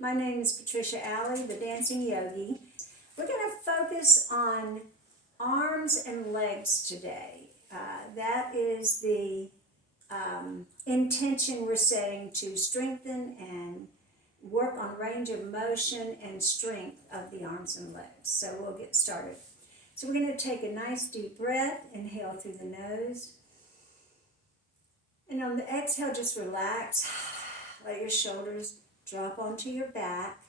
My name is Patricia Alley, the Dancing Yogi. We're going to focus on arms and legs today. That is the intention we're setting to strengthen and work on range of motion and strength of the arms and legs. So we'll get started. So we're going to take a nice deep breath, inhale through the nose. And on the exhale, just relax. Let your shoulders drop onto your back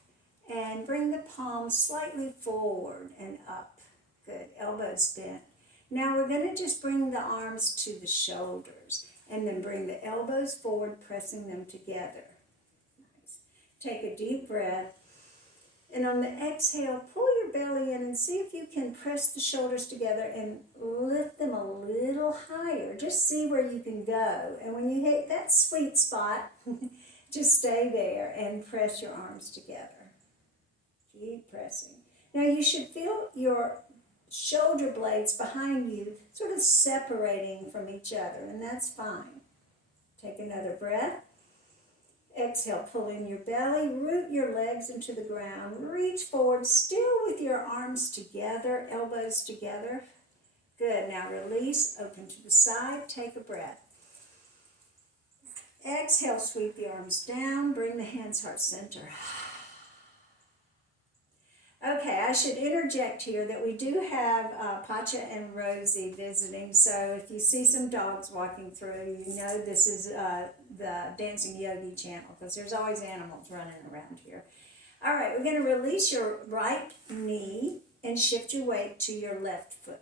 and bring the palms slightly forward and up. Good, elbows bent. Now we're going to just bring the arms to the shoulders and then bring the elbows forward, pressing them together. Nice. Take a deep breath. And on the exhale, pull your belly in and see if you can press the shoulders together and lift them a little higher. Just see where you can go. And when you hit that sweet spot, just stay there and press your arms together. Keep pressing. Now you should feel your shoulder blades behind you sort of separating from each other, and that's fine. Take another breath. Exhale, pull in your belly, root your legs into the ground, reach forward, still with your arms together, elbows together. Good, now release, open to the side, take a breath. Exhale, sweep the arms down, bring the hands heart center. Okay, I should interject here that we do have Pacha and Rosie visiting, so if you see some dogs walking through, you know this is the Dancing Yogi channel, because there's always animals running around here. All right, we're going to release your right knee and shift your weight to your left foot.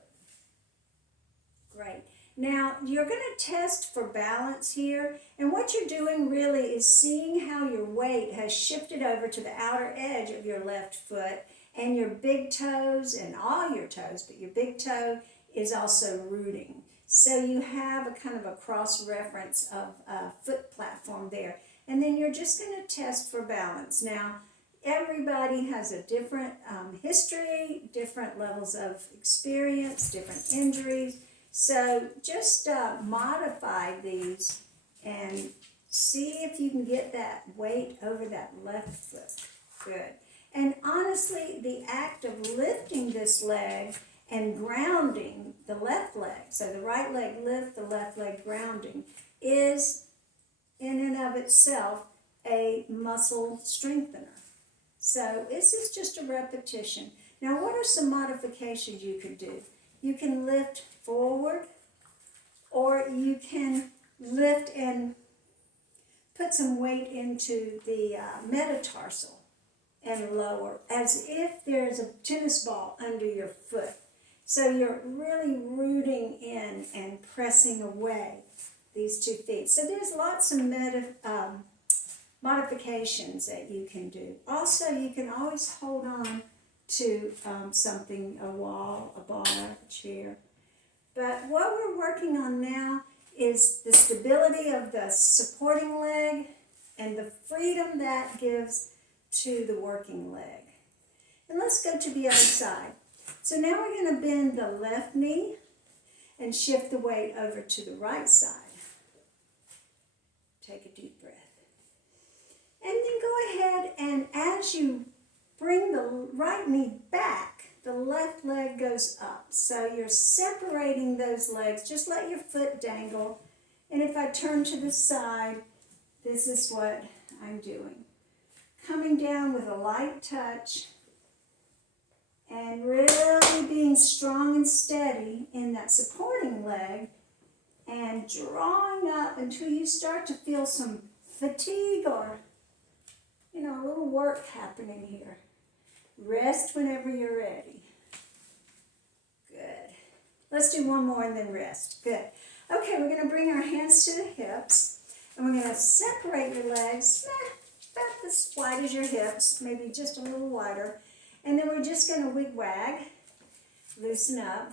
Great. Now, you're going to test for balance here, and what you're doing really is seeing how your weight has shifted over to the outer edge of your left foot, and your big toes, and all your toes, but your big toe is also rooting. So you have a kind of a cross-reference of a foot platform there. And then you're just going to test for balance. Now, everybody has a different history, different levels of experience, different injuries. So just modify these and see if you can get that weight over that left foot. Good. And honestly, the act of lifting this leg and grounding the left leg, so the right leg lift, the left leg grounding, is in and of itself a muscle strengthener. So this is just a repetition. Now, what are some modifications you could do? You can lift forward, or you can lift and put some weight into the metatarsal and lower, as if there's a tennis ball under your foot. So you're really rooting in and pressing away these 2 feet. So there's lots of modifications that you can do. Also, you can always hold on to something, a wall, a bar, a chair. But what we're working on now is the stability of the supporting leg and the freedom that gives to the working leg. And let's go to the other side. So now we're going to bend the left knee and shift the weight over to the right side. Take a deep breath. And then go ahead, and as you bring the right knee back, the left leg goes up. So you're separating those legs. Just let your foot dangle. And if I turn to the side, this is what I'm doing. Coming down with a light touch and really being strong and steady in that supporting leg and drawing up until you start to feel some fatigue or, a little work happening here. Rest whenever you're ready. Good. Let's do one more and then rest. Good. Okay, we're going to bring our hands to the hips, and we're going to separate your legs about as wide as your hips, maybe just a little wider. And then we're just going to wig-wag, loosen up.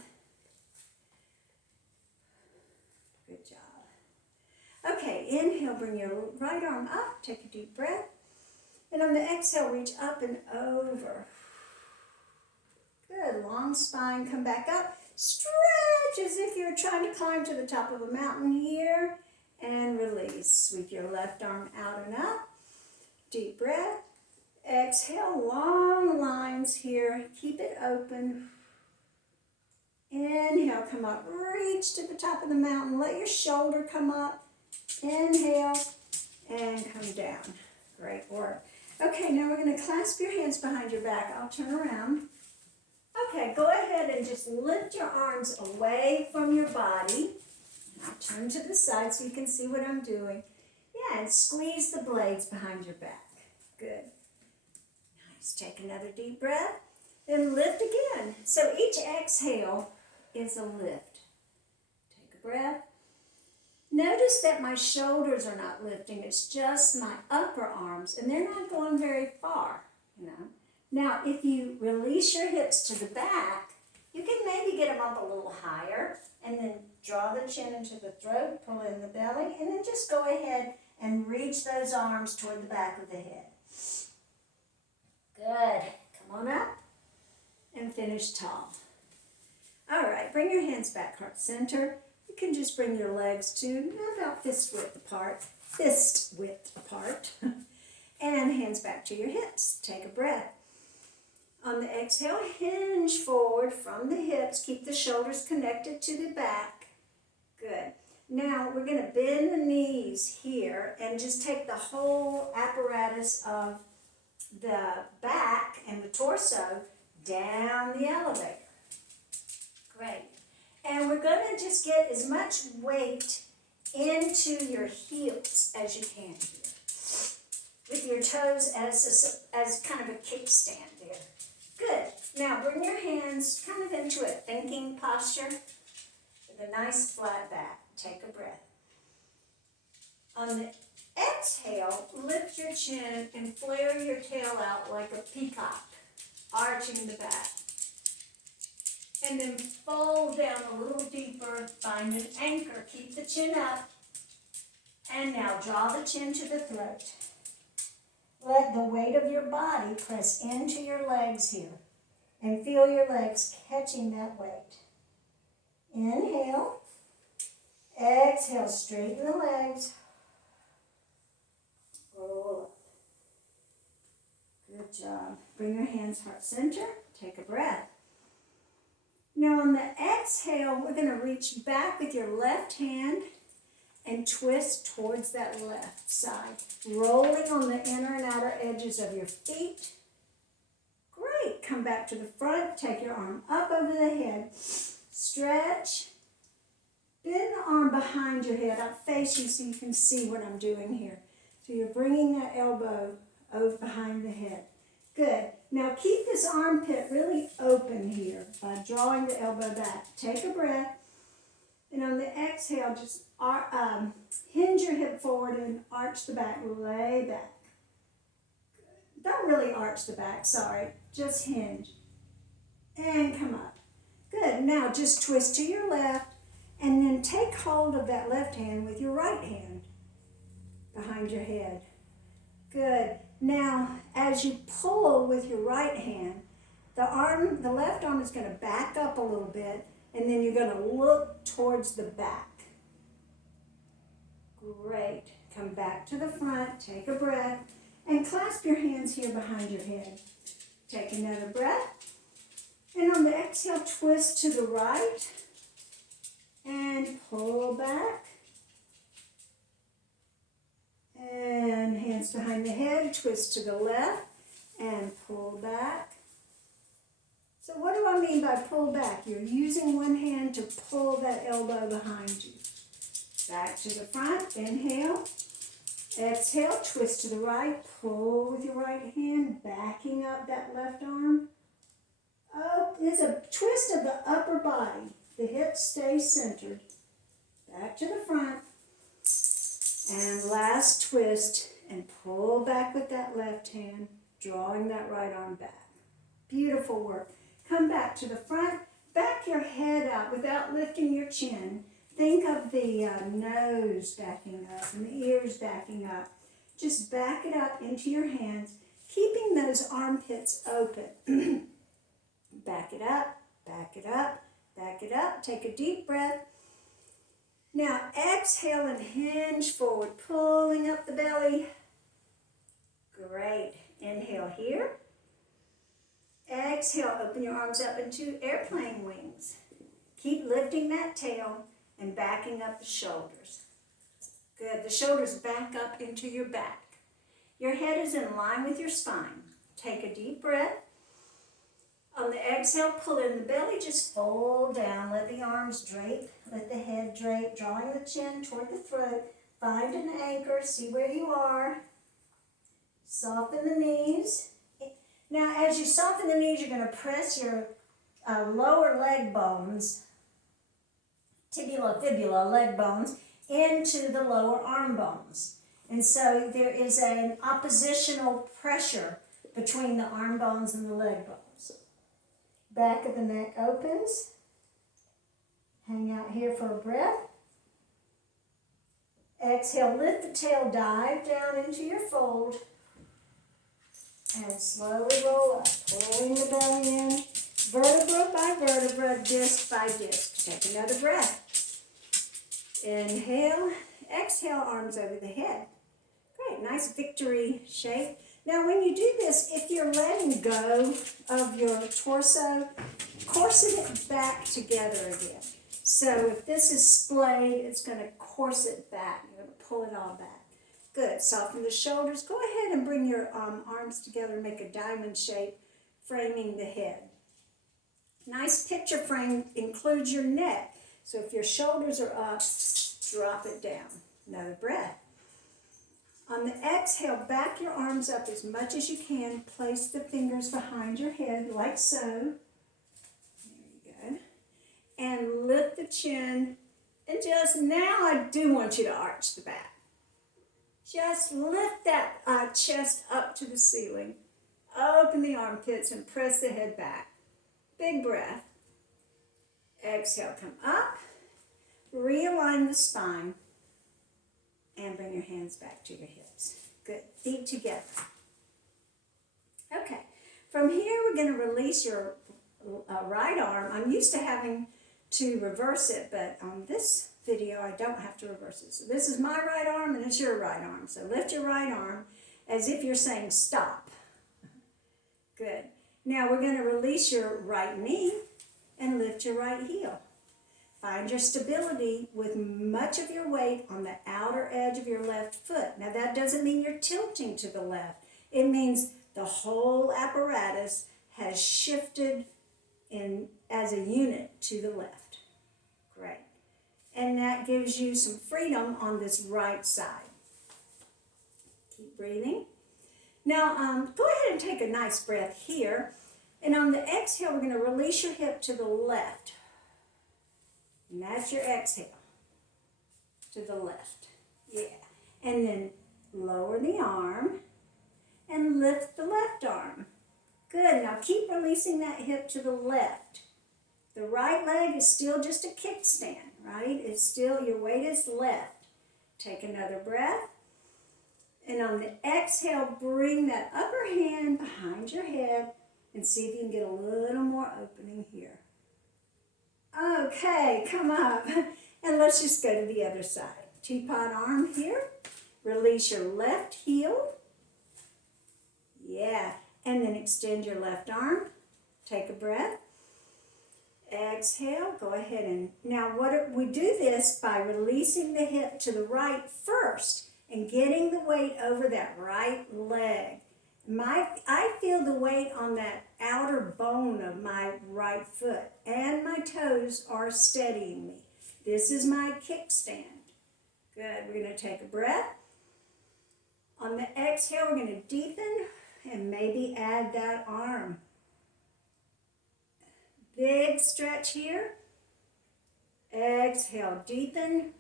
Good job. Okay, inhale, bring your right arm up, take a deep breath. And on the exhale, reach up and over. Good, long spine, come back up. Stretch as if you're trying to climb to the top of a mountain here. And release. Sweep your left arm out and up. Deep breath. exhale, long lines here. Keep it open. Inhale, come up, reach to the top of the mountain. Let your shoulder come up. Inhale and come down. Great work. Okay, now we're going to clasp your hands behind your back. I'll turn around. Okay, go ahead and just lift your arms away from your body. I'll turn to the side so you can see what I'm doing. Yeah, and squeeze the blades behind your back. Good. Nice. Take another deep breath. Then lift again. So each exhale is a lift. Take a breath. Notice that my shoulders are not lifting. It's just my upper arms, and they're not going very far, you know. Now, if you release your hips to the back, you can maybe get them up a little higher, and then draw the chin into the throat, pull in the belly, and then just go ahead and reach those arms toward the back of the head. Good. Come on up and finish tall. All right, bring your hands back, heart center. You can just bring your legs to about fist width apart, and hands back to your hips. Take a breath. On the exhale, hinge forward from the hips. Keep the shoulders connected to the back. Good. Now we're going to bend the knees here and just take the whole apparatus of the back and the torso down the elevator. Great. And we're going to just get as much weight into your heels as you can here, with your toes as kind of a kickstand there. Good. Now bring your hands kind of into a thinking posture with a nice flat back. Take a breath. On the exhale, lift your chin and flare your tail out like a peacock, arching the back. And then fold down a little deeper, find an anchor, keep the chin up, and now draw the chin to the throat. Let the weight of your body press into your legs here, and feel your legs catching that weight. Inhale, exhale, straighten the legs, roll up. Good job. Bring your hands heart center, take a breath. Now on the exhale, we're going to reach back with your left hand and twist towards that left side, rolling on the inner and outer edges of your feet. Great. Come back to the front. Take your arm up over the head. Stretch. Bend the arm behind your head. I'll face you so you can see what I'm doing here. So you're bringing that elbow over behind the head. Good. Now keep this armpit really open here by drawing the elbow back. Take a breath. And on the exhale, just hinge your hip forward and arch the back. Lay back. Don't really arch the back, sorry. Just hinge. And come up. Good. Now just twist to your left and then take hold of that left hand with your right hand behind your head. Good. Now, as you pull with your right hand, the left arm is going to back up a little bit, and then you're going to look towards the back. Great. Come back to the front, take a breath, and clasp your hands here behind your head. Take another breath, and on the exhale, twist to the right, and pull back. And hands behind the head, twist to the left, and pull back. So what do I mean by pull back? You're using one hand to pull that elbow behind you. Back to the front, inhale. Exhale, twist to the right, pull with your right hand, backing up that left arm. Up is a twist of the upper body. The hips stay centered. Back to the front. And last twist, and pull back with that left hand, drawing that right arm back. Beautiful work. Come back to the front, back your head up without lifting your chin. Think of the nose backing up and the ears backing up. Just back it up into your hands, keeping those armpits open. Back it up, back it up, back it up. Take a deep breath. Now exhale and hinge forward, pulling up the belly. Great. Inhale here. Exhale, open your arms up into airplane wings. Keep lifting that tail and backing up the shoulders. Good, the shoulders back up into your back. Your head is in line with your spine. Take a deep breath. On the exhale, pull in the belly, just fold down. Let the arms drape, let the head drape, drawing the chin toward the throat. Find an anchor, see where you are. Soften the knees. Now, as you soften the knees, you're going to press your lower leg bones, tibula, fibula, leg bones, into the lower arm bones. And so there is an oppositional pressure between the arm bones and the leg bones. Back of the neck opens. Hang out here for a breath. Exhale, lift the tail, dive down into your fold. And slowly roll up, pulling the belly in, vertebra by vertebra, disc by disc. Take another breath. Inhale, exhale, arms over the head. Great, nice victory shape. Now when you do this, if you're letting go of your torso, corset it back together again. So if this is splayed, it's going to corset back. You're going to pull it all back. Good. Soften the shoulders. Go ahead and bring your arms together and make a diamond shape, framing the head. Nice picture frame includes your neck. So if your shoulders are up, drop it down. Another breath. On the exhale, back your arms up as much as you can. Place the fingers behind your head like so. There you go. And lift the chin. And just now I do want you to arch the back. Just lift that chest up to the ceiling. Open the armpits and press the head back. Big breath. Exhale, come up. Realign the spine. And bring your hands back to your hips. Good. Feet together. Okay. From here, we're going to release your right arm. I'm used to having to reverse it, but on this video, I don't have to reverse it. So this is my right arm and it's your right arm. So lift your right arm as if you're saying stop. Good. Now we're going to release your right knee and lift your right heel. Find your stability with much of your weight on the outer edge of your left foot. Now that doesn't mean you're tilting to the left. It means the whole apparatus has shifted in as a unit to the left. Great. And that gives you some freedom on this right side. Keep breathing. Now, go ahead and take a nice breath here. And on the exhale, we're going to release your hip to the left. And that's your exhale. To the left. Yeah. And then lower the arm and lift the left arm. Good. Now keep releasing that hip to the left. The right leg is still just a kickstand, right? It's still, your weight is left. Take another breath. And on the exhale, bring that upper hand behind your head and see if you can get a little more opening here. Okay, come up. And let's just go to the other side. Teapot arm here. Release your left heel. Yeah. And then extend your left arm. Take a breath. Exhale, go ahead and, now we do this by releasing the hip to the right first and getting the weight over that right leg. I feel the weight on that outer bone of my right foot and my toes are steadying me. This is my kickstand. Good, we're going to take a breath. On the exhale, we're going to deepen and maybe add that arm. Big stretch here. Exhale, deepen,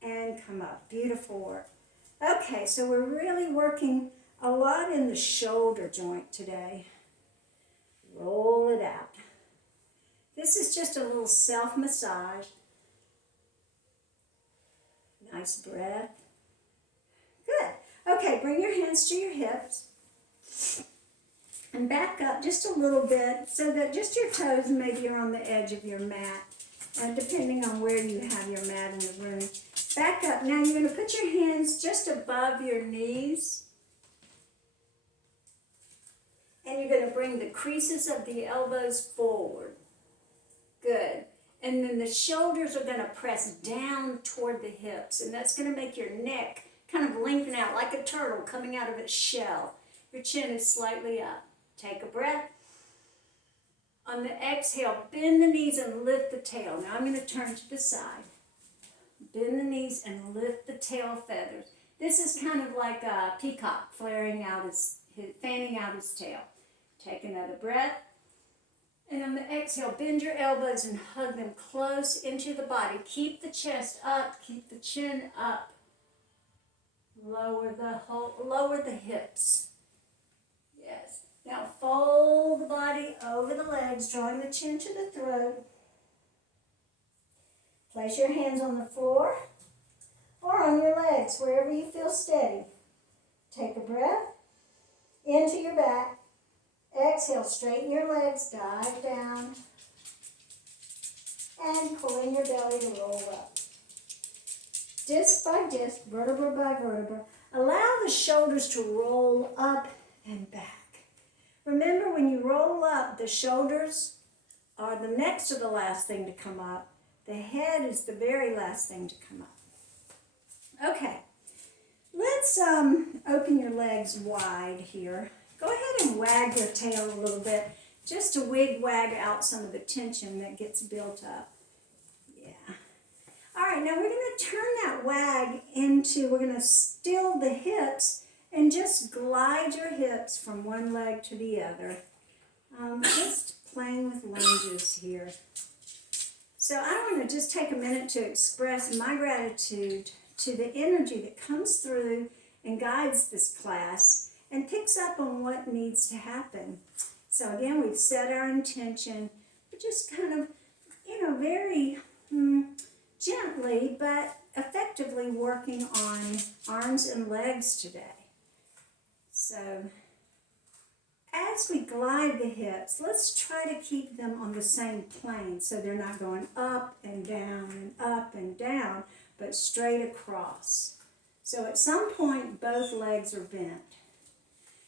and come up. Beautiful work. Okay, so we're really working a lot in the shoulder joint today. Roll it out. This is just a little self-massage. Nice breath. Good. Okay, bring your hands to your hips. And back up just a little bit so that just your toes maybe are on the edge of your mat. And depending on where you have your mat in the room. Back up. Now you're going to put your hands just above your knees. you're going to bring the creases of the elbows forward. Good. And then the shoulders are going to press down toward the hips, and that's going to make your neck kind of lengthen out like a turtle coming out of its shell. Your chin is slightly up. Take a breath. On the exhale, bend the knees and lift the tail. Now I'm going to turn to the side. Bend the knees and lift the tail feathers. This is kind of like a peacock fanning out his tail. Take another breath. And on the exhale, bend your elbows and hug them close into the body. Keep the chest up, keep the chin up. Lower the hips. Yes. Now fold the body over the legs, drawing the chin to the throat. Place your hands on the floor or on your legs, wherever you feel steady. Take a breath into your back. Exhale, straighten your legs, dive down, and pull in your belly to roll up. Disc by disc, vertebra by vertebra, allow the shoulders to roll up and back. Remember, when you roll up, the shoulders are the next to the last thing to come up. The head is the very last thing to come up. Okay, let's open your legs wide here. Go ahead and wag your tail a little bit, just to wag out some of the tension that gets built up. Yeah. All right, now we're going to turn that wag into, we're going to still the hips and just glide your hips from one leg to the other. Just playing with lunges here. So I want to just take a minute to express my gratitude to the energy that comes through and guides this class and picks up on what needs to happen. So again, we've set our intention. We're just kind of, very gently but effectively working on arms and legs today. So as we glide the hips, let's try to keep them on the same plane so they're not going up and down, but straight across. So at some point, both legs are bent.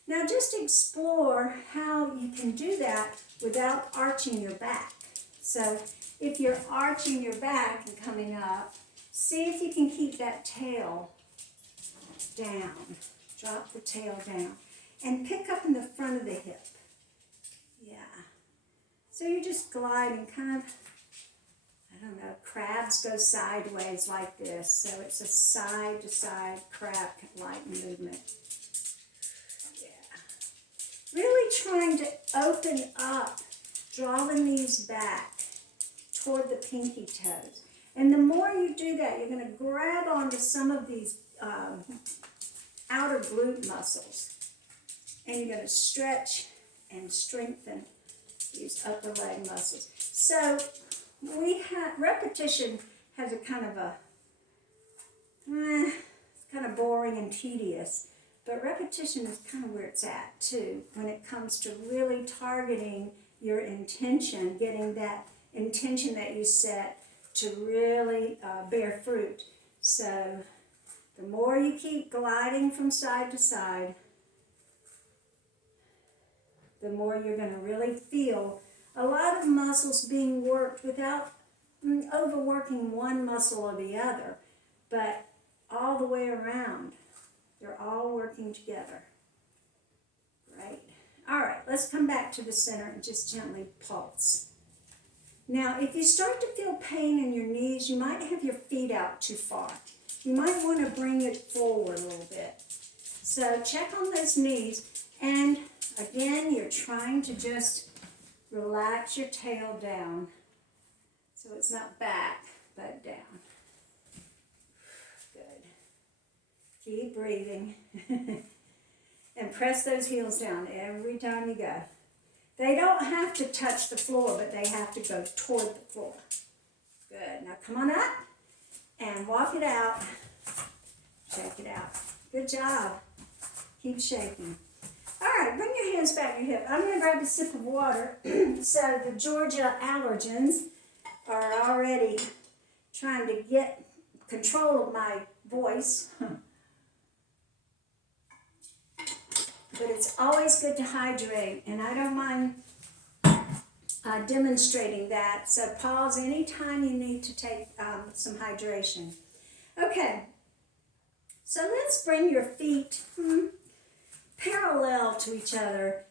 Now just explore how you can do that without arching your back. So if you're arching your back and coming up, see if you can keep that tail down. Drop the tail down. And pick up in the front of the hip. Yeah. So you're just gliding, kind of, crabs go sideways like this. So it's a side-to-side crab-like movement. Really trying to open up, draw the knees back toward the pinky toes. And the more you do that, you're going to grab onto some of these outer glute muscles. And you're going to stretch and strengthen these upper leg muscles. So repetition has a kind of boring and tedious. But repetition is kind of where it's at, too, when it comes to really targeting your intention, getting that intention that you set to really bear fruit. So the more you keep gliding from side to side, the more you're going to really feel a lot of muscles being worked without overworking one muscle or the other, but all the way around. They're all working together. Great. All right, let's come back to the center and just gently pulse. Now, if you start to feel pain in your knees, you might have your feet out too far. You might want to bring it forward a little bit. So check on those knees. And again, you're trying to just relax your tail down so it's not back, but down. Keep breathing. And press those heels down every time you go. They don't have to touch the floor, but they have to go toward the floor. Good. Now come on up and walk it out. Check it out. Good job. Keep shaking. All right, bring your hands back to your hip. I'm going to grab a sip of water. So the Georgia allergens are already trying to get control of my voice. But it's always good to hydrate, and I don't mind demonstrating that. So pause anytime you need to take some hydration. Okay, so let's bring your feet parallel to each other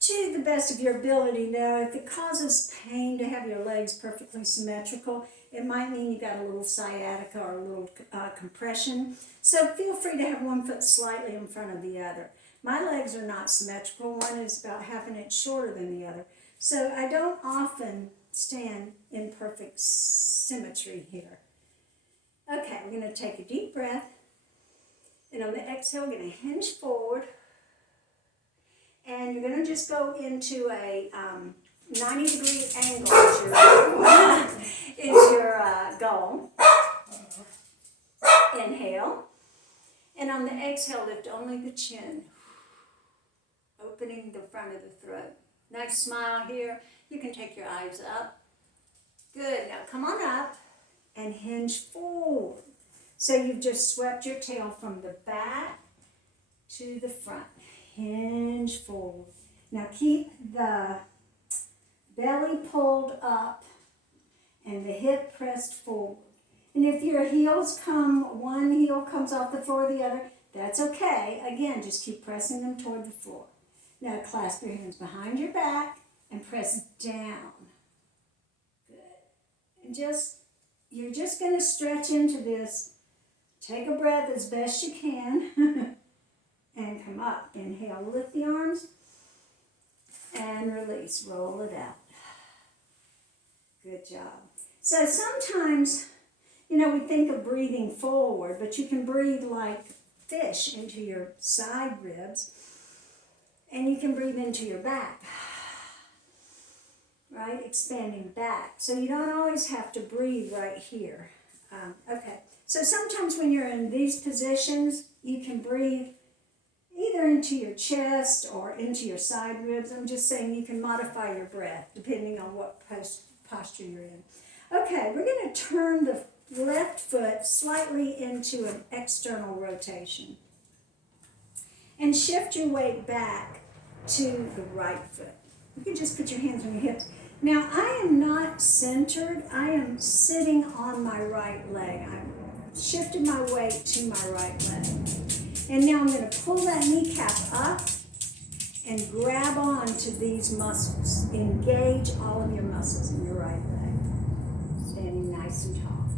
to the best of your ability. Now, if it causes pain to have your legs perfectly symmetrical, it might mean you got a little sciatica or a little compression. So feel free to have one foot slightly in front of the other. My legs are not symmetrical. One is about half an inch shorter than the other. So I don't often stand in perfect symmetry here. Okay, we're going to take a deep breath. And on the exhale, we're going to hinge forward. And you're going to just go into a 90-degree angle is your goal. Inhale. And on the exhale, lift only the chin, opening the front of the throat. Nice smile here. You can take your eyes up. Good. Now come on up and hinge forward. So you've just swept your tail from the back to the front. Hinge forward. Now keep the belly pulled up and the hip pressed forward. And if your heels one heel comes off the floor or the other, that's okay. Again, just keep pressing them toward the floor. Now clasp your hands behind your back and press down. Good. And you're just going to stretch into this. Take a breath as best you can. And come up. Inhale, lift the arms. And release, roll it out. Good job. So sometimes, we think of breathing forward, but you can breathe like fish into your side ribs. And you can breathe into your back, right? Expanding back. So you don't always have to breathe right here. Okay. So sometimes when you're in these positions, you can breathe either into your chest or into your side ribs. I'm just saying you can modify your breath depending on what posture you're in. Okay, we're going to turn the left foot slightly into an external rotation. And shift your weight back to the right foot. You can just put your hands on your hips. Now, I am not centered. I am sitting on my right leg. I've shifted my weight to my right leg. And now I'm going to pull that kneecap up and grab on to these muscles. Engage all of your muscles in your right leg. Standing nice and tall.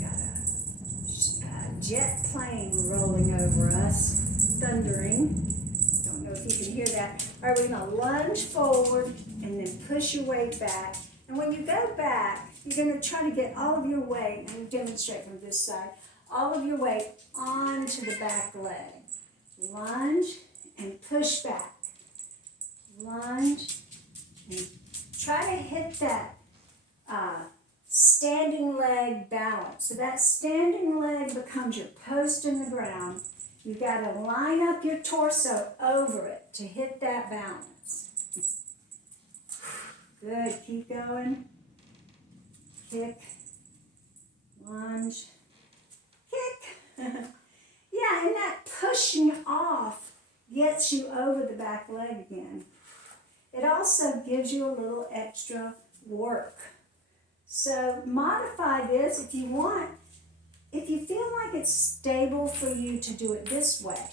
Got a jet plane rolling over us, thundering. Don't know if you can hear that. All right, we're going to lunge forward and then push your weight back. And when you go back, you're going to try to get all of your weight, and demonstrate from this side, all of your weight onto the back leg. Lunge and push back. Lunge and try to hit that standing leg balance. So that standing leg becomes your post in the ground. You've got to line up your torso over it to hit that balance. Good, keep going. Kick, lunge, kick. Yeah, and that pushing off gets you over the back leg again. It also gives you a little extra work. So modify this if you want. If you feel like it's stable for you to do it this way,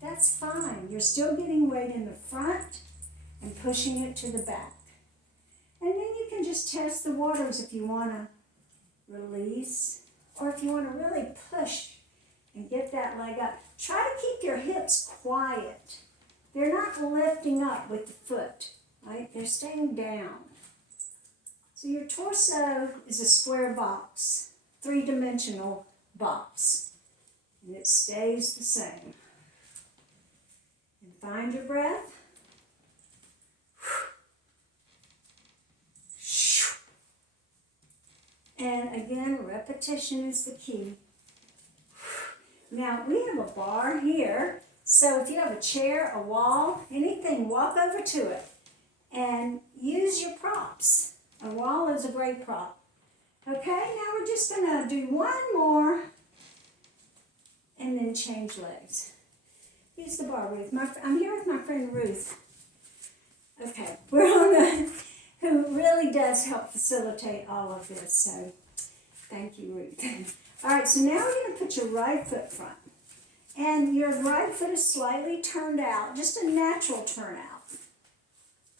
that's fine. You're still getting weight in the front and pushing it to the back. And then you can just test the waters if you want to release or if you want to really push and get that leg up. Try to keep your hips quiet. They're not lifting up with the foot, right? They're staying down. So your torso is a square box, three-dimensional box, and it stays the same. And find your breath. And again, repetition is the key. Now, we have a bar here, so if you have a chair, a wall, anything, walk over to it and use your props. A wall is a great prop. Okay, now we're just going to do one more and then change legs. Use the bar, Ruth. I'm here with my friend Ruth. Okay, we're on the, who really does help facilitate all of this, so thank you, Ruth. All right, so now we're going to put your right foot front. And your right foot is slightly turned out, just a natural turnout.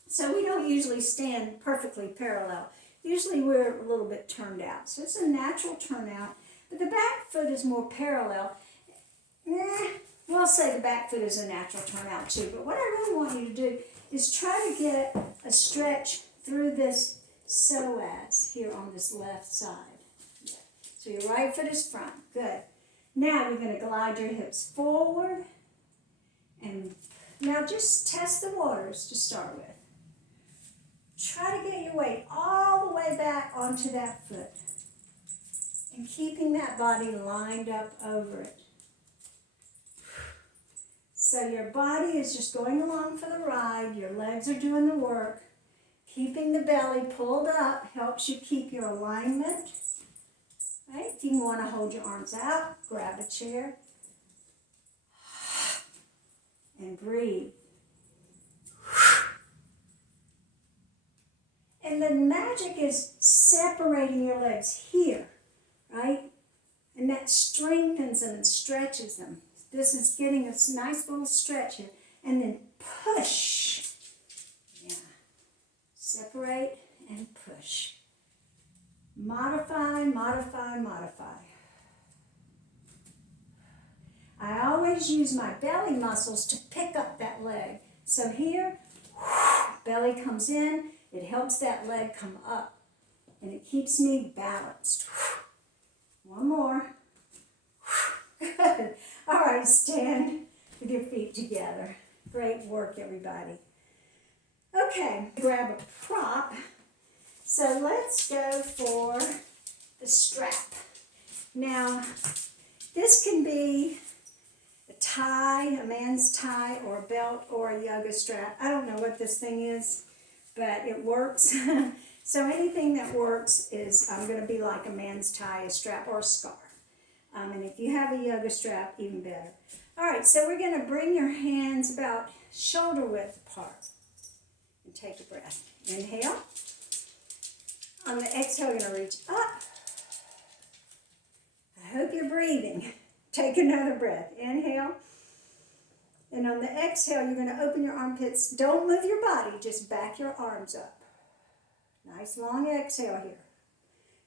So we don't usually stand perfectly parallel. Usually we're a little bit turned out. So it's a natural turnout, but the back foot is more parallel. We'll say the back foot is a natural turnout too, but what I really want you to do is try to get a stretch through this psoas here on this left side. Yeah. So your right foot is front. Good. Now you're going to glide your hips forward, and now just test the waters to start with. Try to get your weight all the way back onto that foot and keeping that body lined up over it. So your body is just going along for the ride, your legs are doing the work. Keeping the belly pulled up helps you keep your alignment. Right? If you want to hold your arms out, grab a chair and breathe. And the magic is separating your legs here, right? And that strengthens them and stretches them. This is getting a nice little stretch here. And then push. Yeah. Separate and push. Modify, modify, modify. I always use my belly muscles to pick up that leg. So here, belly comes in, it helps that leg come up, and it keeps me balanced. One more. Good. All right, stand with your feet together. Great work, everybody. Okay, grab a prop. So let's go for the strap. Now, this can be a tie, a man's tie, or a belt, or a yoga strap. I don't know what this thing is, but it works. So anything that works is going to be like a man's tie, a strap, or a scarf. And if you have a yoga strap, even better. All right, so we're going to bring your hands about shoulder width apart. And take a breath. Inhale. On the exhale, you're going to reach up. I hope you're breathing. Take another breath. Inhale. And on the exhale, you're going to open your armpits. Don't move your body, just back your arms up. Nice long exhale here.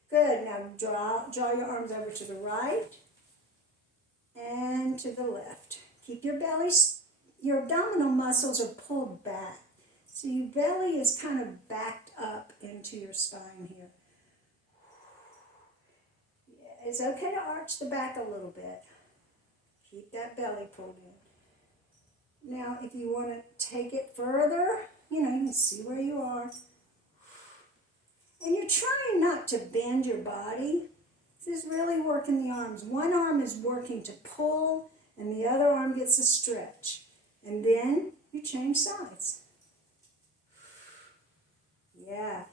Good. Now draw your arms over to the right and to the left. Keep your belly, your abdominal muscles are pulled back. So your belly is kind of backed up into your spine here. Yeah, it's okay to arch the back a little bit. Keep that belly pulled in. Now, if you want to take it further, you can see where you are. And you're trying not to bend your body. This is really working the arms. One arm is working to pull, and the other arm gets a stretch. And then you change sides. Yeah.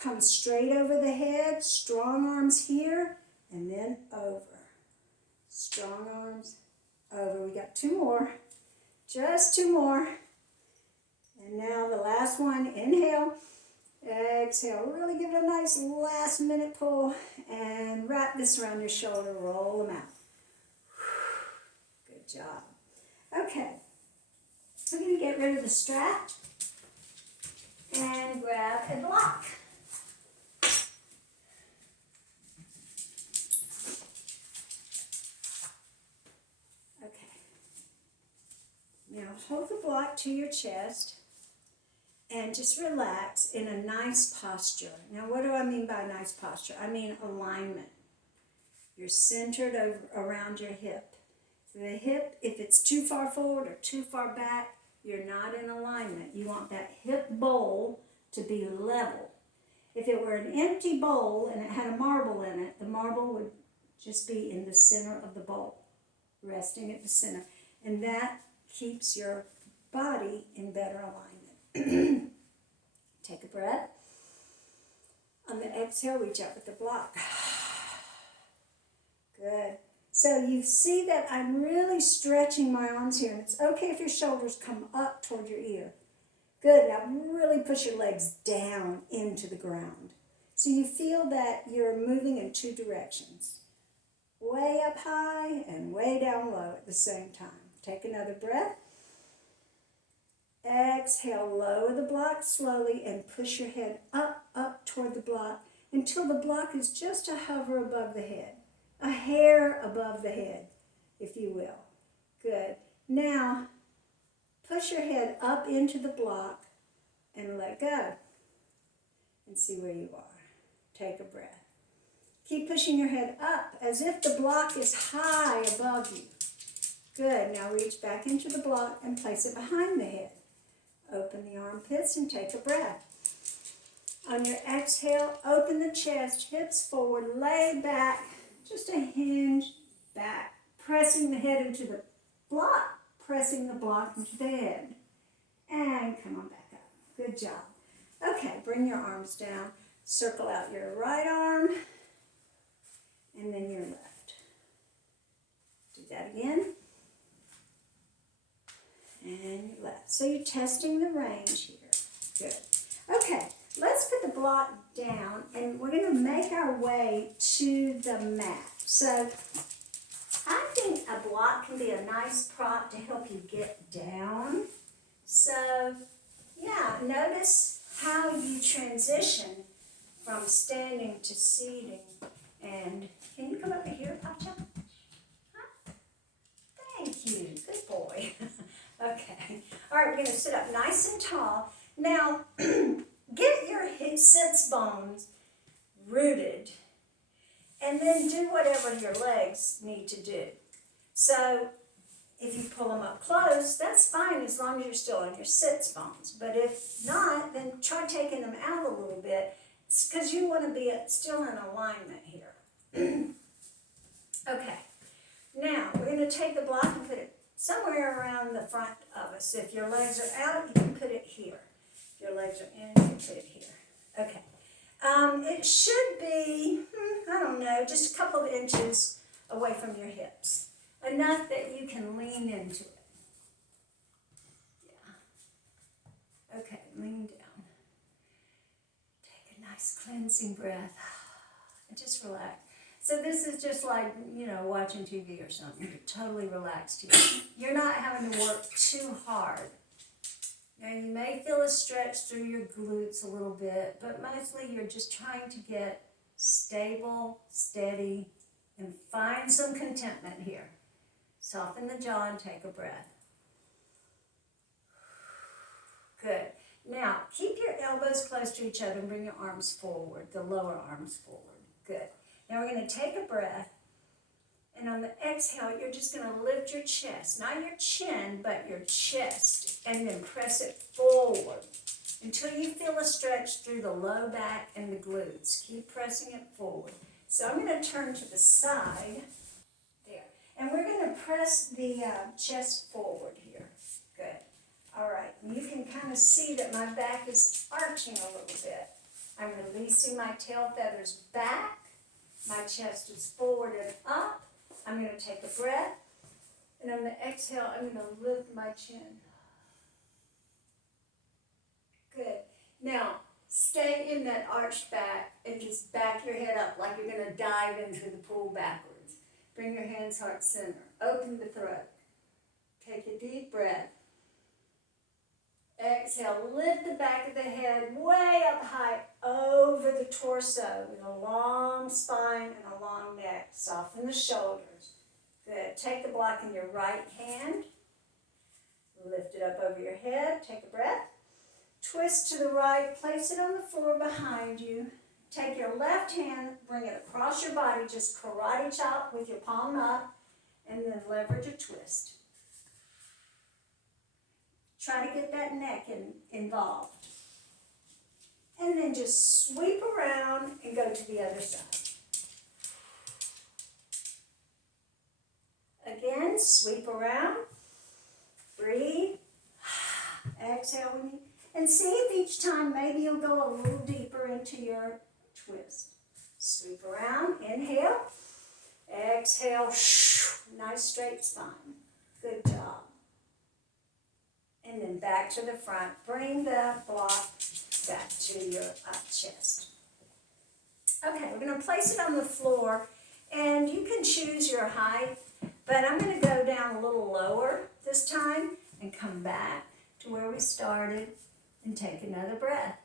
Come straight over the head, strong arms here, and then over. Strong arms, over. We got two more. Just two more. And now the last one. Inhale. Exhale. Really give it a nice last minute pull. And wrap this around your shoulder. Roll them out. Good job. Okay. We're going to get rid of the strap. And grab a block. Okay. Now hold the block to your chest and just relax in a nice posture. Now what do I mean by nice posture? I mean alignment. You're centered around your hip. So the hip, if it's too far forward or too far back, you're not in alignment. You want that hip bowl to be level. If it were an empty bowl and it had a marble in it, the marble would just be in the center of the bowl, resting at the center. And that keeps your body in better alignment. Take a breath. On the exhale, reach out with the block. Good. So you see that I'm really stretching my arms here, and it's okay if your shoulders come up toward your ear. Good, now really push your legs down into the ground. So you feel that you're moving in two directions. Way up high and way down low at the same time. Take another breath. Exhale, lower the block slowly and push your head up toward the block until the block is just a hover above the head. A hair above the head, if you will. Good. Now, push your head up into the block and let go. And see where you are. Take a breath. Keep pushing your head up as if the block is high above you. Good. Now reach back into the block and place it behind the head. Open the armpits and take a breath. On your exhale, open the chest, hips forward, lay back, just a hinge back, pressing the head into the block, pressing the block into the head. And come on back up. Good job. Okay, bring your arms down. Circle out your right arm and then your left. Do that again. And your left. So you're testing the range here. Good. Okay, let's put the block down and we're going to make our way to the mat. So I think a block can be a nice prop to help you get down. So yeah, notice how you transition from standing to seating. And can you come over here, Pacha? Huh? Thank you. Good boy. Okay. All right, we're going to sit up nice and tall. Now, get your sits bones rooted, and then do whatever your legs need to do. So, if you pull them up close, that's fine as long as you're still on your sits bones. But if not, then try taking them out a little bit because you want to be still in alignment here. Okay. Now, we're going to take the block and put it somewhere around the front of us. If your legs are out, you can put it here. If your legs are in, you can put it here. Okay. It should be, I don't know, just a couple of inches away from your hips. Enough that you can lean into it. Yeah. Okay, lean down. Take a nice cleansing breath. And just relax. So this is just like, watching TV or something. You're totally relaxed here. You're not having to work too hard. Now you may feel a stretch through your glutes a little bit, but mostly you're just trying to get stable, steady, and find some contentment here. Soften the jaw and take a breath. Good. Now, keep your elbows close to each other and bring your arms forward, the lower arms forward. Good. Now we're going to take a breath, and on the exhale, you're just going to lift your chest. Not your chin, but your chest, and then press it forward until you feel a stretch through the low back and the glutes. Keep pressing it forward. So I'm going to turn to the side. There. And we're going to press the chest forward here. Good. All right. And you can kind of see that my back is arching a little bit. I'm releasing my tail feathers back. My chest is forward and up. I'm going to take a breath. And on the exhale, I'm going to lift my chin. Good. Now, stay in that arched back and just back your head up like you're going to dive into the pool backwards. Bring your hands heart center. Open the throat. Take a deep breath. Exhale, lift the back of the head way up high over the torso with a long spine and a long neck. Soften the shoulders. Good. Take the block in your right hand. Lift it up over your head. Take a breath. Twist to the right. Place it on the floor behind you. Take your left hand, bring it across your body. Just karate chop with your palm up, and then leverage a twist. Try to get that neck involved. And then just sweep around and go to the other side. Again, sweep around. Breathe. Exhale. And see if each time maybe you'll go a little deeper into your twist. Sweep around. Inhale. Exhale, nice straight spine. Good job. And then back to the front. Bring the block back to your chest. Okay, we're going to place it on the floor, and you can choose your height, but I'm going to go down a little lower this time and come back to where we started and take another breath.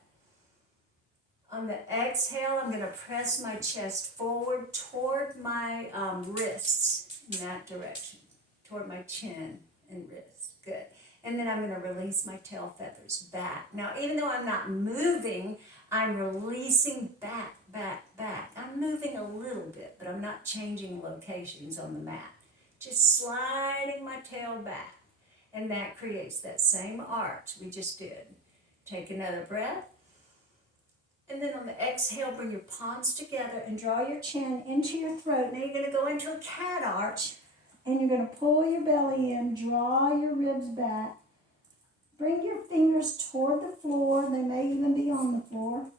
On the exhale, I'm going to press my chest forward toward my wrists in that direction, toward my chin and wrists. Good. And then I'm going to release my tail feathers back. Now, even though I'm not moving, I'm releasing back, back, back. I'm moving a little bit, but I'm not changing locations on the mat. Just sliding my tail back. And that creates that same arch we just did. Take another breath. And then on the exhale, bring your palms together and draw your chin into your throat. Now you're going to go into a cat arch. And you're going to pull your belly in, draw your ribs back. Bring your fingers toward the floor. They may even be on the floor.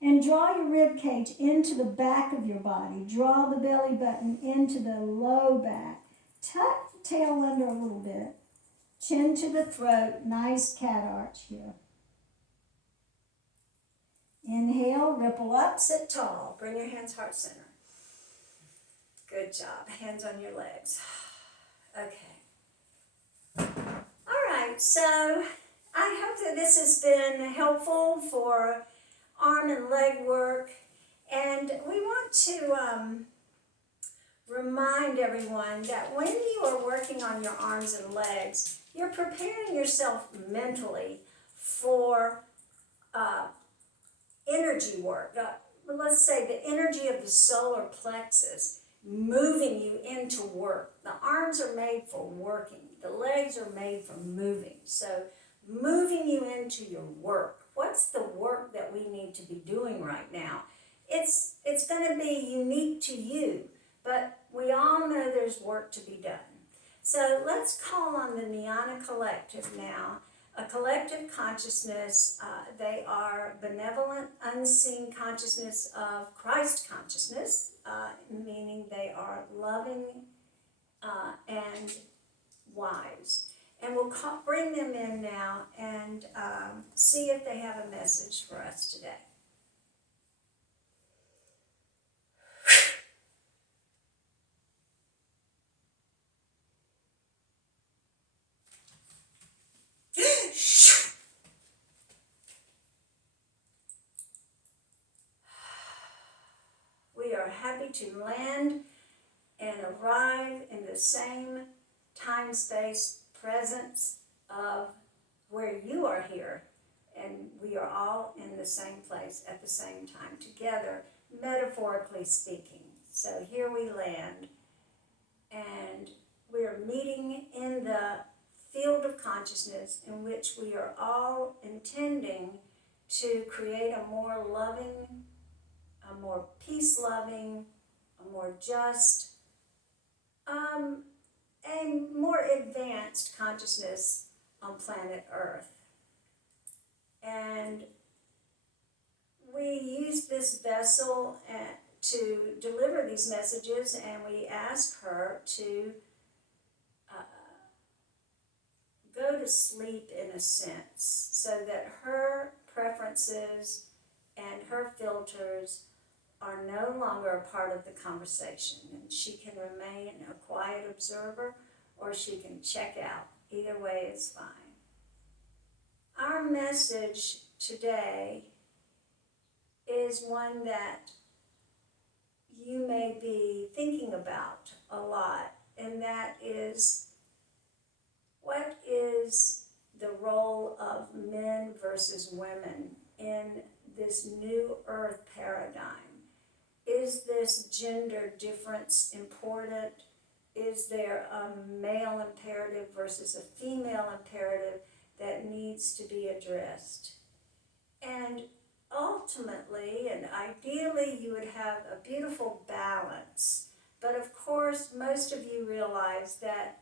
And draw your rib cage into the back of your body. Draw the belly button into the low back. Tuck the tail under a little bit. Chin to the throat. Nice cat arch here. Inhale, ripple up, sit tall. Bring your hands heart center. Good job. Hands on your legs. Okay. All right, so I hope that this has been helpful for arm and leg work. And we want to remind everyone that when you are working on your arms and legs, you're preparing yourself mentally for energy work. Let's say the energy of the solar plexus moving you into work. The arms are made for working. The legs are made for moving. So moving you into your work. What's the work that we need to be doing right now? It's going to be unique to you, but we all know there's work to be done. So let's call on the Nyana Collective now. A collective consciousness, they are benevolent, unseen consciousness of Christ consciousness, meaning they are loving and wise. And we'll bring them in now and see if they have a message for us today. We are happy to land and arrive in the same time-space presence of where you are here, and we are all in the same place at the same time together, metaphorically speaking. So here we land, and we are meeting in the field of consciousness in which we are all intending to create a more loving, a more peace-loving, a more just, a more advanced consciousness on planet Earth. And we use this vessel to deliver these messages, and we ask her to go to sleep in a sense, so that her preferences and her filters are no longer a part of the conversation, and she can remain a quiet observer or she can check out. Either way is fine. Our message today is one that you may be thinking about a lot, and that is, what is the role of men versus women in this new earth paradigm? Is this gender difference important? Is there a male imperative versus a female imperative that needs to be addressed? And ultimately, and ideally, you would have a beautiful balance. But of course, most of you realize that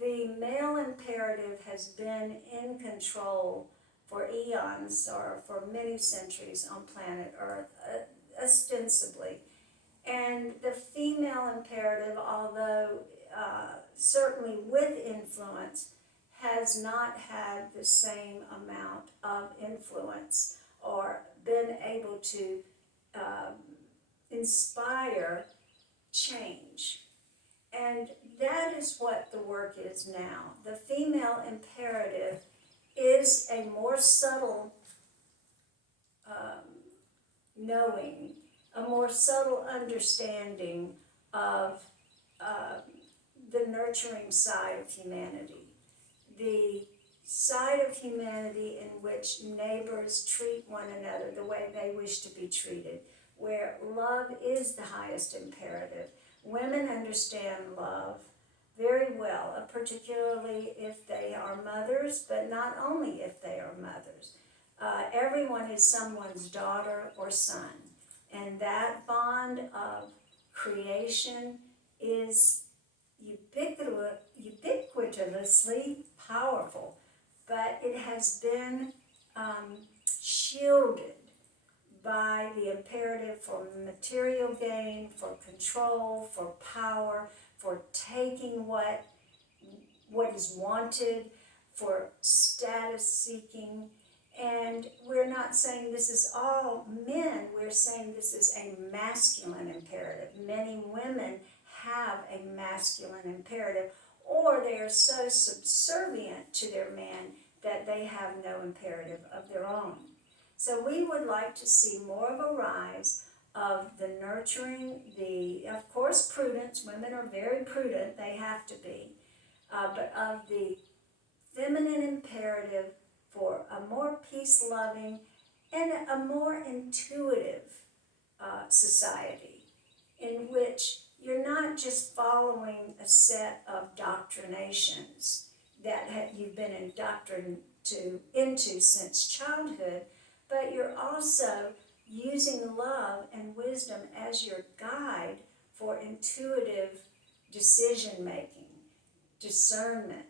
the male imperative has been in control for eons or for many centuries on planet Earth, ostensibly. And the female imperative, although certainly with influence, has not had the same amount of influence or been able to inspire change. And that is what the work is now. The female imperative is a more subtle knowing, a more subtle understanding of the nurturing side of humanity, the side of humanity in which neighbors treat one another the way they wish to be treated, where love is the highest imperative. Women understand love very well, particularly if they are mothers, but not only if they are mothers. Everyone is someone's daughter or son, and that bond of creation is ubiquitously powerful, but it has been shielded by the imperative for material gain, for control, for power, for taking what is wanted, for status seeking. And we're not saying this is all men, we're saying this is a masculine imperative. Many women have a masculine imperative, or they are so subservient to their man that they have no imperative of their own. So we would like to see more of a rise of the nurturing, of course, prudence. Women are very prudent, they have to be, but of the feminine imperative for a more peace-loving and a more intuitive society, in which you're not just following a set of doctrinations that you've been indoctrinated into since childhood, but you're also using love and wisdom as your guide for intuitive decision-making, discernment,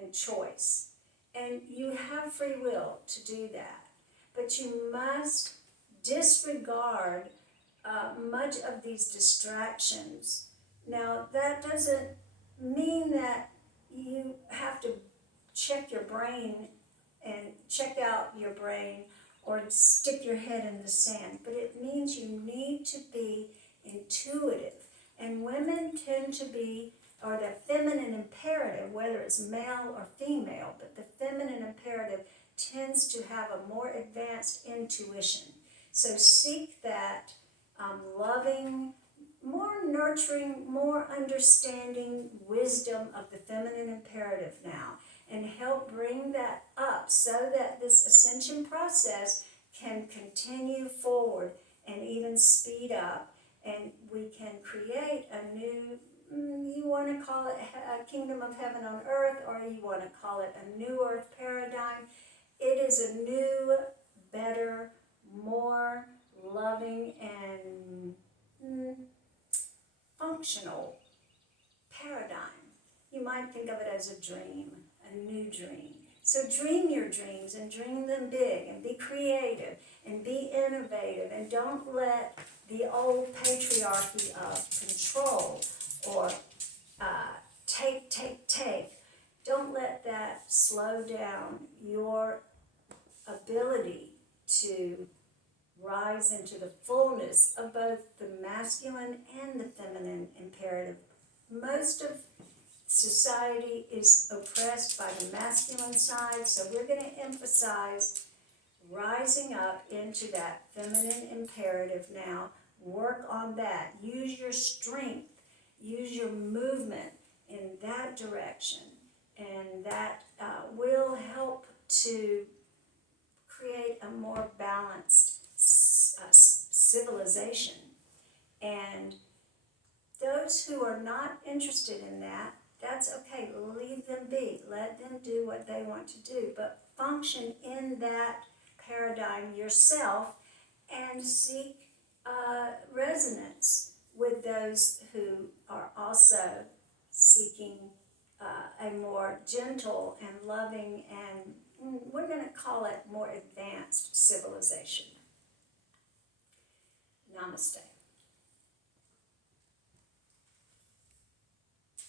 and choice. And you have free will to do that, but you must disregard much of these distractions. Now, that doesn't mean that you have to check your brain and check out your brain or stick your head in the sand, but it means you need to be intuitive. And women tend to be, or the feminine imperative, whether it's male or female, but the feminine imperative tends to have a more advanced intuition. So seek that loving, more nurturing, more understanding wisdom of the feminine imperative now, and help bring that up so that this ascension process can continue forward and even speed up, and we can create a new, you want to call it a kingdom of heaven on earth, or you want to call it a new earth paradigm. It is a new, better, more loving and functional paradigm. You might think of it as a dream, a new dream. So dream your dreams and dream them big and be creative and be innovative, and don't let the old patriarchy of control or take, don't let that slow down your ability to rise into the fullness of both the masculine and the feminine imperative. Most of society is oppressed by the masculine side, so we're going to emphasize rising up into that feminine imperative now. Work on that. Use your strength. Use your movement in that direction, and that will help to create a more balanced civilization. And those who are not interested in that, that's okay. Leave them be. Let them do what they want to do, but function in that paradigm yourself, and seek resonance with those who are also seeking a more gentle and loving, and we're going to call it more advanced civilization. Namaste.